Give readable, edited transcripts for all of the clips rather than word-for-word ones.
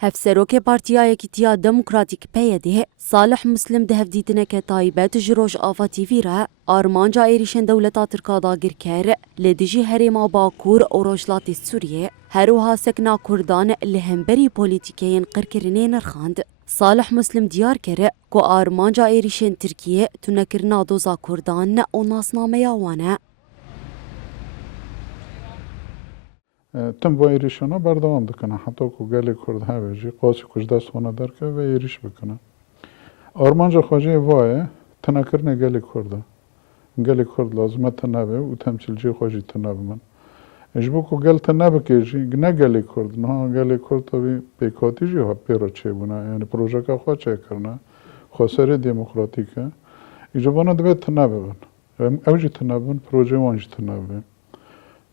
هفسروک پارتیا یکیتیا دموکراتیک پیده صالح مسلم ده هفدیتنه که تایبت جروش آفاتی ویره آرمانجا ایریشن دولتا ترکادا گرکر لدیجی هریما باکور و روشلاتی سوریه هروها سکنا کردان لهمبری پولیتیکین قرکرینه نرخاند. صالح مسلم دیار کره که آرمانجا ایریشن ترکیه تونکرنا دوزا کردان و ناسنامه یاوانه. تم با ایریشانا بردوام دکنه حتی که گلی کرد هاویجی قاسی کش دست خونه درکه و ایریش بکنه. آرمانجا خواجه وایه تنکرنه گلی کرده. گلی کرد لازمه تنبه و تمثیلجی خواجی تنبه من. اجبو که گل تنبه کهجی نه گلی کرد نه گلی کرد تاوی پیکاتی جی ها پیرا چه بونه یعنی پروژه که خواه چه کرنه خواستری دموکراتیکه اجبانه دوی تنبه بن. اوجی تنبه بن پروژه وانجی تنبه بن.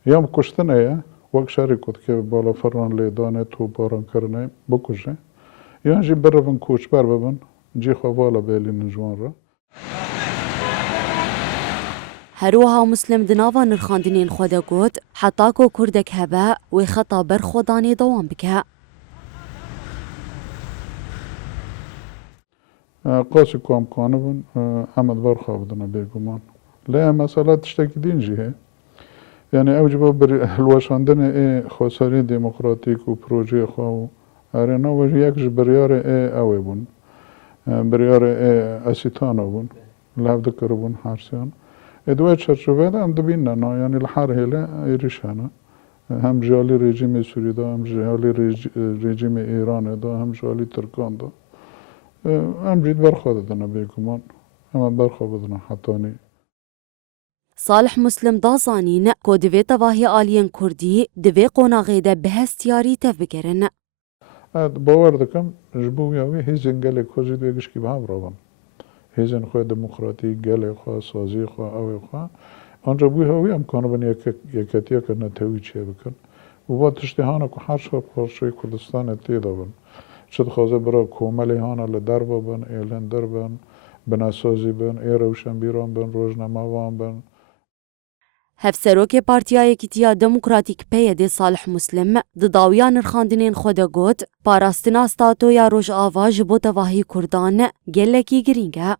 یام کشتنه یه وقت شری کد که بالا فران لیدانه تو باران کرنه بکشه یان جی برون کوچ بر ببن جی خوالا بیلین جوان را هروها مسلم دناوا نرخاندنین خدا گوت حتی که کردک هبه و خطا بر خودانی دوام بکه. قاسی کام کانه بن احمد بار خواب دنه بیگمان لی مسئله تشتکی دین جیه یعنی اوجبا بر الوشاندن خواستاری دموکراتیک و پروژه خواه ارنا و یکش بریار اوی بون بریار اسیتانا بون لابد کربون حرسیان ادوی چرچوه ده هم دبین نه یعنی الحر هیله ایریشانه هم جالی رژیم سوری ده هم جالی رژیم ایران ده هم جالی ترکان ده هم جید برخواه دنه بیگمان هم برخواه دنه حتانی صالح مسلم دازانین که دوی تواهی آلین کردی دوی قناغی ده بهستیاری تفکرن. باور دکم جبوی هاوی هیزن گله کوزید ویگش کی بهم روان. هیزن خواه دموکراتی گله خواه سازی خواه اوی خواه. آنجا بوی هاوی امکانه بن یکتیا کنه توی چه بکن. و با تشتهانه که هر شب پارچه کردستان تیدا بن. شد خوازه برای کوملی هانه لدرب بن ایلن دربن بناسازی بن ایروشن بیران بن روزنامه‌وان بن. هفسروک پارتیا یکیتیا دموکراتیک پیده صالح مسلم دداویا نرخاندنین خدا گوت پاراستنا ستاتو یا روش آواج بو تواهی کردان گلکی گرینگه.